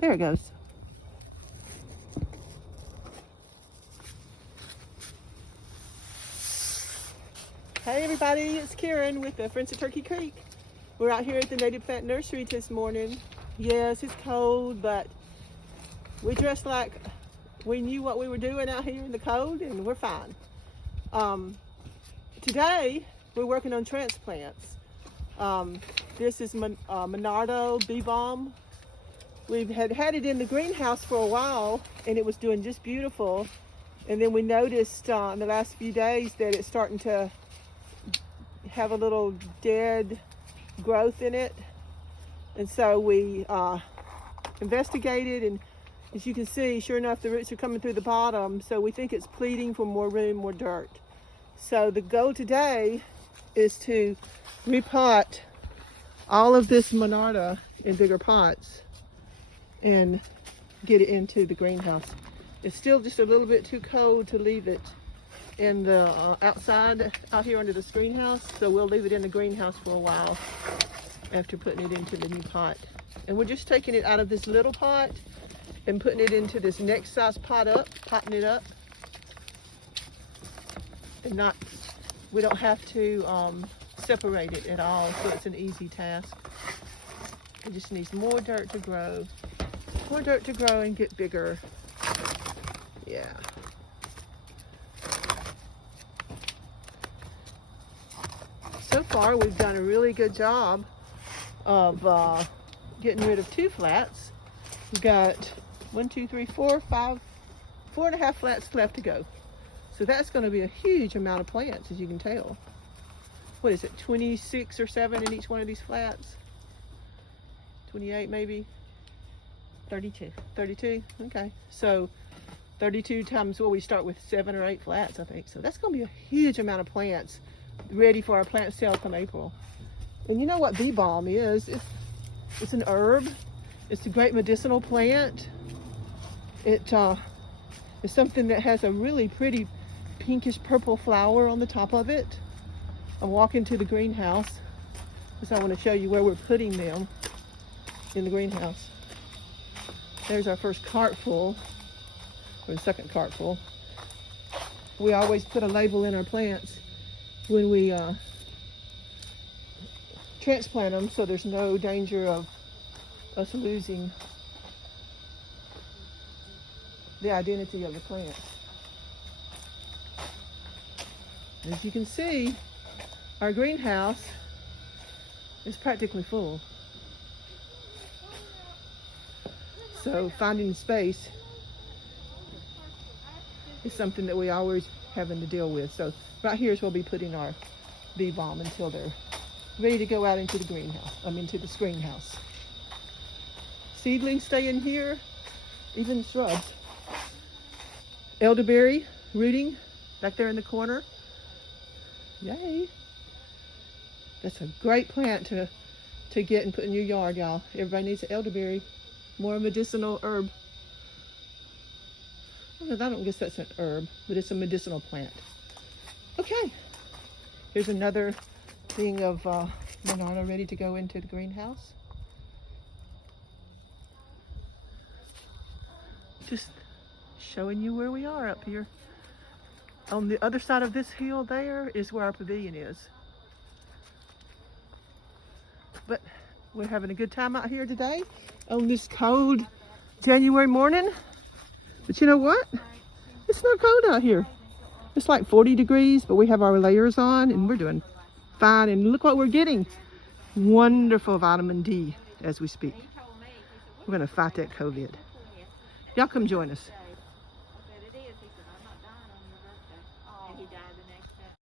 There it goes. Hey everybody, it's Karen with the Friends of Turkey Creek. We're out here at the Native Plant Nursery this morning. Yes, it's cold, but we dressed like we knew what we were doing out here in the cold, and we're fine. Today, we're working on transplants. This is Monarda Bee Balm. We've had it in the greenhouse for a while, and it was doing just beautiful. And then we noticed in the last few days that it's starting to have a little dead growth in it. And so we investigated, and as you can see, sure enough, the roots are coming through the bottom. So we think it's pleading for more room, more dirt. So the goal today is to repot all of this Monarda in bigger pots and get it into the greenhouse. It's still just a little bit too cold to leave it in the outside out here under this greenhouse, so we'll leave it in the greenhouse for a while after putting it into the new pot. And we're just taking it out of this little pot and putting it into this next size pot up, potting it up, and we don't have to separate it at all, so it's an easy task. It just needs more dirt to grow and get bigger. Yeah. So far, we've done a really good job of getting rid of 2 flats. We've got 1, 2, 3, 4, 5, 4.5 flats left to go. So that's going to be a huge amount of plants, as you can tell. What is it, 26 or 7 in each one of these flats? 28 maybe? 32. 32? Okay. So 32 times, well, we start with 7 or 8 flats, I think. So that's going to be a huge amount of plants ready for our plant sale come April. And you know what Bee Balm is? It's an herb. It's a great medicinal plant. It is something that has a really pretty pinkish purple flower on the top of it. I'm walking to the greenhouse because I want to show you where we're putting them in the greenhouse. There's our first cart full, or the second cart full. We always put a label in our plants when we transplant them, so there's no danger of us losing the identity of the plant. As you can see, our greenhouse is practically full. So finding space is something that we always having to deal with. So right here is where we'll be putting our Bee Balm until they're ready to go out into the greenhouse, into the screen house. Seedlings stay in here, even shrubs. Elderberry rooting back there in the corner. Yay. That's a great plant to get and put in your yard, y'all. Everybody needs an elderberry. More medicinal herb. I don't guess that's an herb, but it's a medicinal plant. Okay. Here's another thing of Monarda ready to go into the greenhouse. Just showing you where we are up here. On the other side of this hill there is where our pavilion is. But we're having a good time out here today on this cold January morning. But you know what? It's not cold out here. It's like 40 degrees, but we have our layers on and we're doing fine. And look what we're getting. Wonderful vitamin D as we speak. We're going to fight that COVID. Y'all come join us.